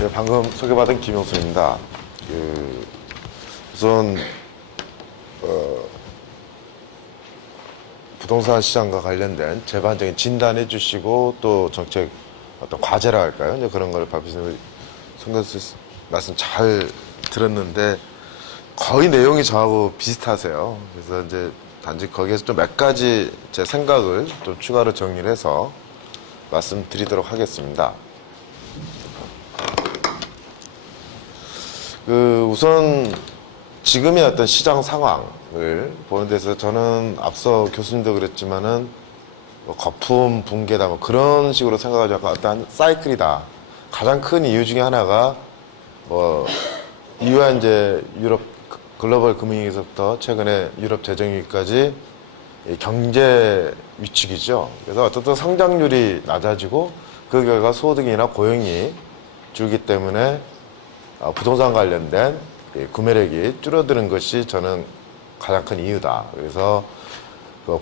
네, 방금 소개받은 김용순입니다. 우선 부동산 시장과 관련된 제반적인 진단해 주시고 또 정책 어떤 과제라 할까요? 이제 그런 걸 박비서님 말씀 잘 들었는데 거의 내용이 저하고 비슷하세요. 그래서 이제 단지 거기에서 좀 몇 가지 제 생각을 좀 추가로 정리를 해서 말씀드리도록 하겠습니다. 우선 지금의 어떤 시장 상황을 보는 데서 저는 앞서 교수님도 그랬지만은 뭐 거품 붕괴다 뭐 그런 식으로 생각하지 않고 어떤 사이클이다. 가장 큰 이유 중에 하나가 뭐 이후에 이제 유럽 글로벌 금융위기서부터 최근에 유럽 재정위기까지 경제 위축이죠. 그래서 어떻든 성장률이 낮아지고 그 결과 소득이나 고용이 줄기 때문에 부동산 관련된 구매력이 줄어드는 것이 저는 가장 큰 이유다. 그래서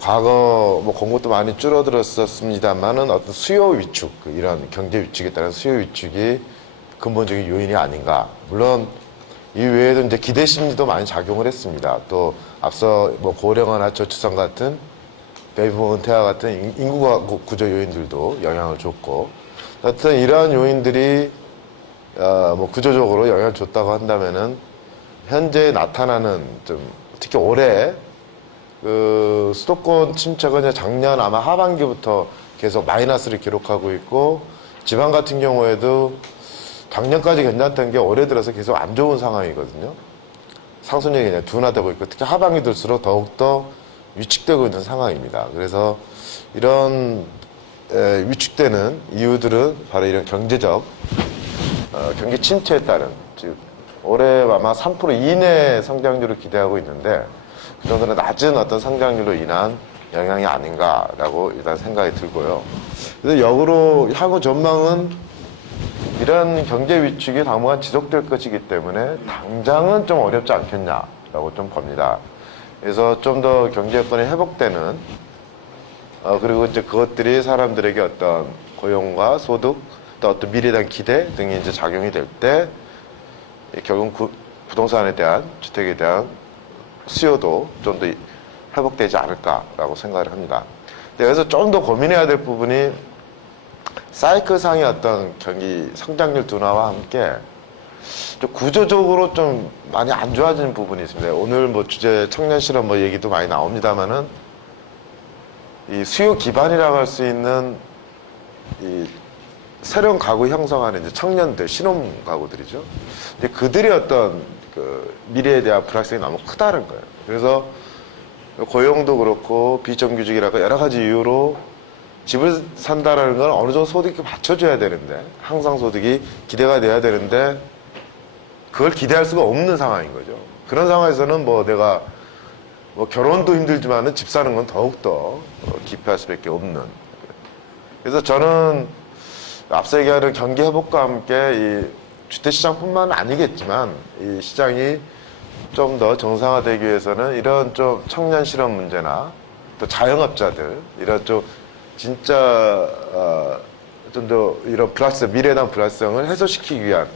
과거 뭐 공급도 많이 줄어들었었습니다만은 어떤 수요 위축, 이런 경제 위축에 따른 수요 위축이 근본적인 요인이 아닌가. 물론 이 외에도 이제 기대 심리도 많이 작용을 했습니다. 또 앞서 뭐 고령화나 저출산 같은 베이비붐 은퇴와 같은 인구가 구조 요인들도 영향을 줬고, 하여튼 이러한 요인들이 뭐 구조적으로 영향을 줬다고 한다면은 현재 나타나는 좀 특히 올해 수도권 침체가 이제 작년 아마 하반기부터 계속 마이너스를 기록하고 있고, 지방 같은 경우에도 작년까지 괜찮던 게 올해 들어서 계속 안 좋은 상황이거든요. 상승률이 그냥 둔화되고 있고, 특히 하반기 들수록 더욱더 위축되고 있는 상황입니다. 그래서 이런 위축되는 이유들은 바로 이런 경제적 경기 침체에 따른, 즉 올해 아마 3% 이내 성장률을 기대하고 있는데 그 정도는 낮은 어떤 성장률로 인한 영향이 아닌가라고 일단 생각이 들고요. 그래서 역으로 향후 전망은 이런 경제 위축이 당분간 지속될 것이기 때문에 당장은 좀 어렵지 않겠냐라고 좀 봅니다. 그래서 좀 더 경제 여건이 회복되는 그리고 이제 그것들이 사람들에게 어떤 고용과 소득 또 어떤 미래에 대한 기대 등이 이제 작용이 될 때 결국 부동산에 대한 주택에 대한 수요도 좀 더 회복되지 않을까라고 생각을 합니다. 그래서 좀 더 고민해야 될 부분이 사이클상의 어떤 경기 성장률 둔화와 함께 좀 구조적으로 좀 많이 안 좋아지는 부분이 있습니다. 오늘 뭐 주제 청년 실업 뭐 얘기도 많이 나옵니다만은 이 수요 기반이라고 할 수 있는 이 새로운 가구 형성하는 이제 청년들, 신혼 가구들이죠. 근데 그들의 어떤 미래에 대한 불확실성이 너무 크다는 거예요. 그래서 고용도 그렇고 비정규직이라고 여러 가지 이유로 집을 산다라는 건 어느 정도 소득이 받쳐줘야 되는데, 항상 소득이 기대가 돼야 되는데 그걸 기대할 수가 없는 상황인 거죠. 그런 상황에서는 뭐 내가 뭐 결혼도 힘들지만은 집 사는 건 더욱더 기피할 수밖에 없는. 그래서 저는 앞서 얘기하는 경기 회복과 함께 이 주택시장뿐만 아니겠지만 이 시장이 좀 더 정상화되기 위해서는 이런 좀 청년 실업 문제나 또 자영업자들 이런 좀 진짜 좀 더 이런 불확실성, 미래에 대한 불확실성을 해소시키기 위한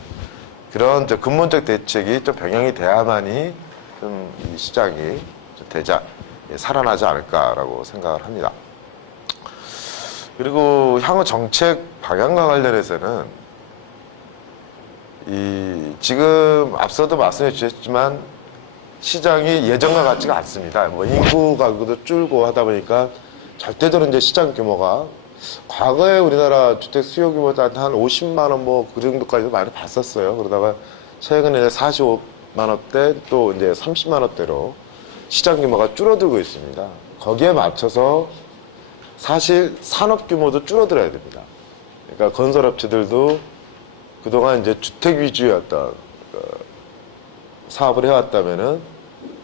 그런 좀 근본적 대책이 좀 병행이 돼야만이 좀 이 시장이 좀 살아나지 않을까라고 생각을 합니다. 그리고 향후 정책 방향과 관련해서는 지금 앞서도 말씀해 주셨지만 시장이 예전과 같지가 않습니다. 뭐 인구 가구도 줄고 하다 보니까 절대적으로 이제 시장 규모가 과거에 우리나라 주택 수요 규모도 한 50만 원 뭐 그 정도까지도 많이 봤었어요. 그러다가 최근에 45만 원대 또 이제 30만 원대로 시장 규모가 줄어들고 있습니다. 거기에 맞춰서 사실 산업 규모도 줄어들어야 됩니다. 그러니까 건설업체들도 그동안 이제 주택 위주의 어떤 사업을 해왔다면은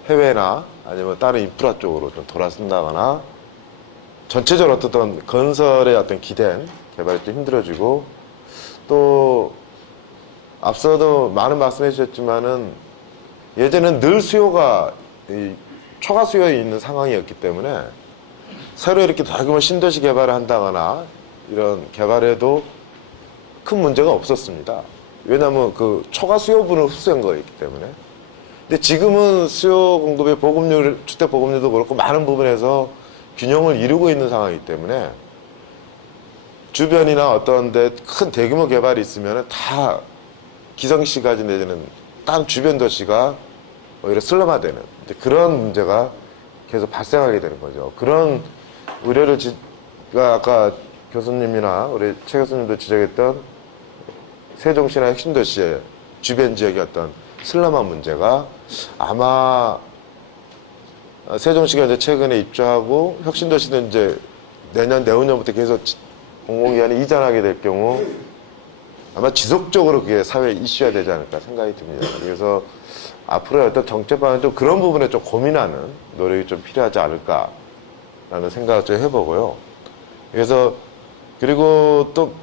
해외나 아니면 다른 인프라 쪽으로 좀 돌아선다거나 전체적으로 어떤 건설의 어떤 기댄 개발이 좀 힘들어지고, 또 앞서도 많은 말씀해 주셨지만은 예전에는 늘 수요가 초과 수요에 있는 상황이었기 때문에 새로 이렇게 대규모 신도시 개발을 한다거나 이런 개발에도 큰 문제가 없었습니다. 왜냐하면 그 초과 수요분을 흡수한 거였기 때문에. 근데 지금은 수요 공급의 보급률, 주택 보급률도 그렇고 많은 부분에서 균형을 이루고 있는 상황이기 때문에 주변이나 어떤 데 큰 대규모 개발이 있으면 다 기성시까지 내지는 다른 주변 도시가 오히려 슬럼화되는 그런 문제가 계속 발생하게 되는 거죠. 그런 우려를 아까 교수님이나 우리 최 교수님도 지적했던 세종시나 혁신도시의 주변 지역의 어떤 슬럼화 문제가 아마 세종시가 이제 최근에 입주하고 혁신도시는 이제 내후년부터 계속 공공기관이 이전하게 될 경우 아마 지속적으로 그게 사회 이슈가 되지 않을까 생각이 듭니다. 그래서 앞으로의 어떤 정책 방향 좀 그런 부분에 좀 고민하는 노력이 좀 필요하지 않을까라는 생각을 좀 해보고요. 그래서 그리고 또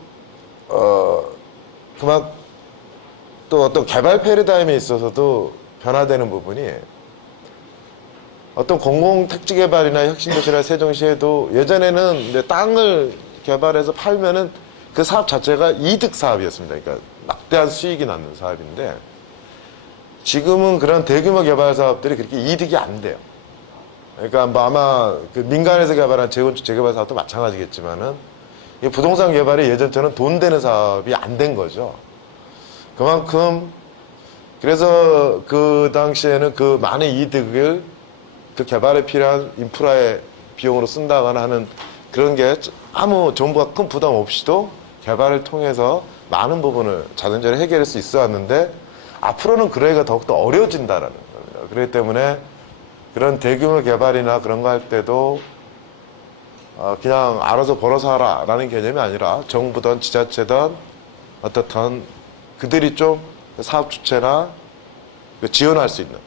또 어떤 개발 패러다임에 있어서도 변화되는 부분이 어떤 공공택지 개발이나 혁신도시나 세종시에도 예전에는 이제 땅을 개발해서 팔면은 그 사업 자체가 이득 사업이었습니다. 그러니까 막대한 수익이 낳는 사업인데 지금은 그런 대규모 개발 사업들이 그렇게 이득이 안 돼요. 그러니까 뭐 아마 그 민간에서 개발한 재건축 재개발 사업도 마찬가지겠지만은 이 부동산 개발이 예전처럼 돈 되는 사업이 안 된 거죠. 그만큼 그래서 그 당시에는 그 많은 이득을 그 개발에 필요한 인프라의 비용으로 쓴다거나 하는 그런 게 아무 정부가 큰 부담 없이도 개발을 통해서 많은 부분을 자연적으로 해결할 수 있어 왔는데 앞으로는 그러기가 더욱더 어려워진다라는 겁니다. 그렇기 때문에 그런 대규모 개발이나 그런 거 할 때도 그냥 알아서 벌어서 하라 라는 개념이 아니라 정부든 지자체든 어떻든 그들이 좀 사업 주체나 지원할 수 있는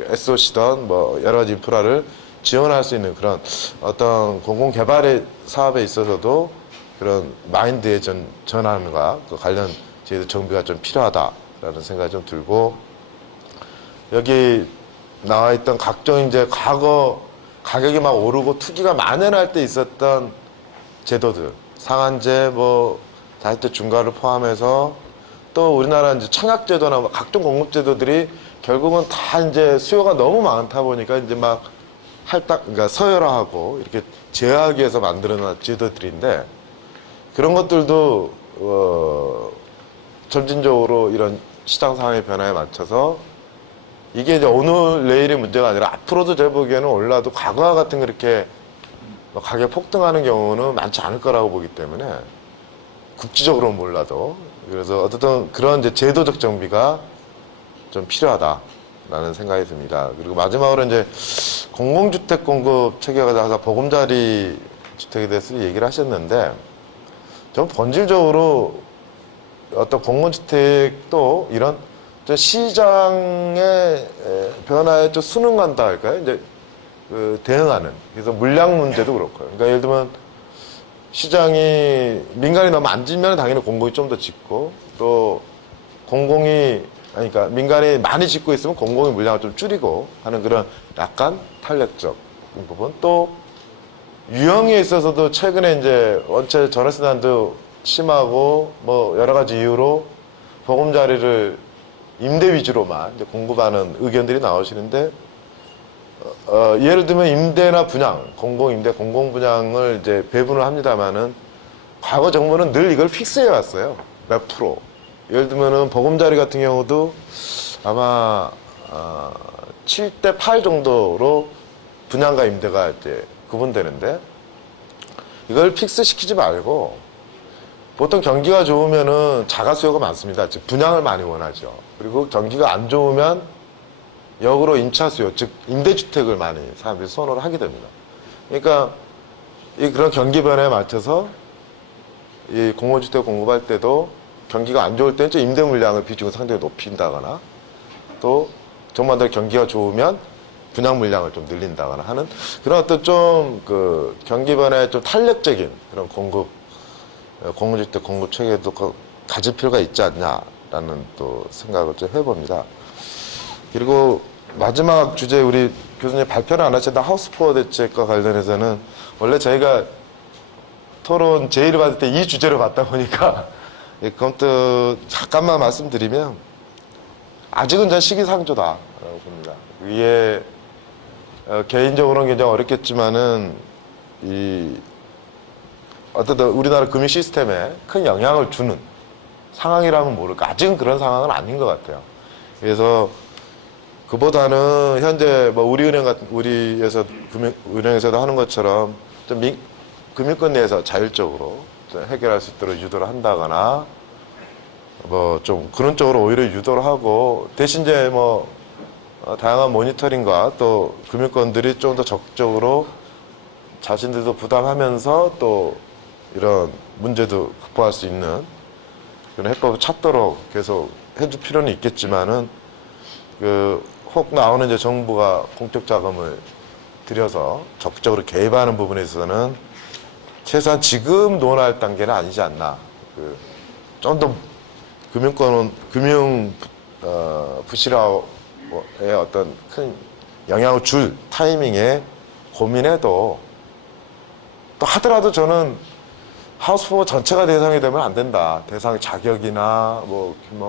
SOC든 뭐 여러 가지 인프라를 지원할 수 있는 그런 어떤 공공개발의 사업에 있어서도 그런 마인드의 전환과 그 관련 저희들 정비가 좀 필요하다라는 생각이 좀 들고 여기 나와 있던 각종 이제 과거 가격이 막 오르고 투기가 만연할 때 있었던 제도들 상한제 뭐 다이어트 중과를 포함해서 또 우리나라 이제 청약제도나 뭐 각종 공급제도들이 결국은 다 이제 수요가 너무 많다 보니까 이제 막 그러니까 서열화하고 이렇게 제어하기 위해서 만들어놓은 제도들인데 그런 것들도 점진적으로 이런 시장 상황의 변화에 맞춰서 이게 이제 오늘 내일의 문제가 아니라 앞으로도 제 보기에는 올라도 과거와 같은 그렇게 가격 폭등하는 경우는 많지 않을 거라고 보기 때문에 국지적으로는 몰라도 그래서 어쨌든 그런 이제 제도적 정비가 좀 필요하다라는 생각이 듭니다. 그리고 마지막으로 이제 공공주택 공급 체계가 아까 보금자리 주택에 대해서 얘기를 하셨는데 좀 본질적으로 어떤 공공주택도 이런 시장의 변화에 좀 순응한다 할까요? 이제 그 대응하는 그래서 물량 문제도 그렇고요. 그러니까 예를 들면 시장이 민간이 너무 안 짓면 당연히 공공이 좀 더 짓고 또 공공이 그러니까 민간이 많이 짓고 있으면 공공의 물량을 좀 줄이고 하는 그런 약간 탄력적 부분 또 유형에 있어서도 최근에 이제 원체 전월세난도 심하고 뭐 여러 가지 이유로 보금자리를 임대 위주로만 이제 공급하는 의견들이 나오시는데 예를 들면 임대나 분양, 공공임대, 공공분양을 이제 배분을 합니다만은 과거 정부는 늘 이걸 픽스해 왔어요. 몇 프로. 예를 들면은 보금자리 같은 경우도 아마 7대 8 정도로 분양과 임대가 이제 구분되는데 이걸 픽스 시키지 말고 보통 경기가 좋으면은 자가 수요가 많습니다. 즉 분양을 많이 원하죠. 그리고 경기가 안 좋으면 역으로 임차 수요, 즉 임대주택을 많이 사람들이 선호를 하게 됩니다. 그러니까 그런 경기 변화에 맞춰서 이 공공주택 공급할 때도 경기가 안 좋을 때는 임대 물량의 비중을 상당히 높인다거나 또 정말 더 경기가 좋으면 분양 물량을 좀 늘린다거나 하는 그런 어떤 좀 그 경기 변화에 좀 탄력적인 그런 공공주택 공급 체계도 가질 필요가 있지 않냐라는 또 생각을 좀 해봅니다. 그리고 마지막 주제 우리 교수님 발표를 안 하셨던 하우스푸어 대책과 관련해서는 원래 저희가 토론 제의를 받을 때 이 주제로 받다 보니까 그것도 잠깐만 말씀드리면 아직은 전 시기상조다라고 봅니다. 이게 개인적으로는 굉장히 어렵겠지만은 어떤 우리나라 금융 시스템에 큰 영향을 주는 상황이라면 모를까. 아직은 그런 상황은 아닌 것 같아요. 그래서 그보다는 현재 뭐 은행에서도 하는 것처럼 좀 금융권 내에서 자율적으로 해결할 수 있도록 유도를 한다거나 뭐 좀 그런 쪽으로 오히려 유도를 하고 대신 이제 뭐 다양한 모니터링과 또 금융권들이 좀 더 적극적으로 자신들도 부담하면서 또 이런 문제도 극복할 수 있는 그런 해법을 찾도록 계속 해줄 필요는 있겠지만은 혹 나오는 이제 정부가 공적 자금을 들여서 적극적으로 개입하는 부분에 있어서는 최소한 지금 논할 단계는 아니지 않나. 좀 더 금융 부실화에 어떤 큰 영향을 줄 타이밍에 고민해도 또 하더라도 저는 하우스포 전체가 대상이 되면 안 된다. 대상 자격이나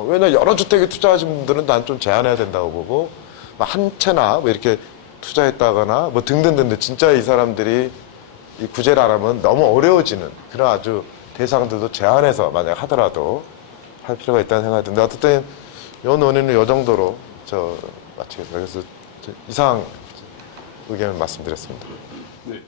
왜냐 여러 주택에 투자하신 분들은 난 좀 제한해야 된다고 보고 한 채나 뭐 이렇게 투자했다거나 뭐 등등등등 진짜 이 사람들이 이 구제를 안 하면 너무 어려워지는 그런 아주 대상들도 제한해서 만약 하더라도 할 필요가 있다는 생각이 드는데 어쨌든 이 논의는 이 정도로 마치겠습니다. 그래서 이상 의견을 말씀드렸습니다. 네.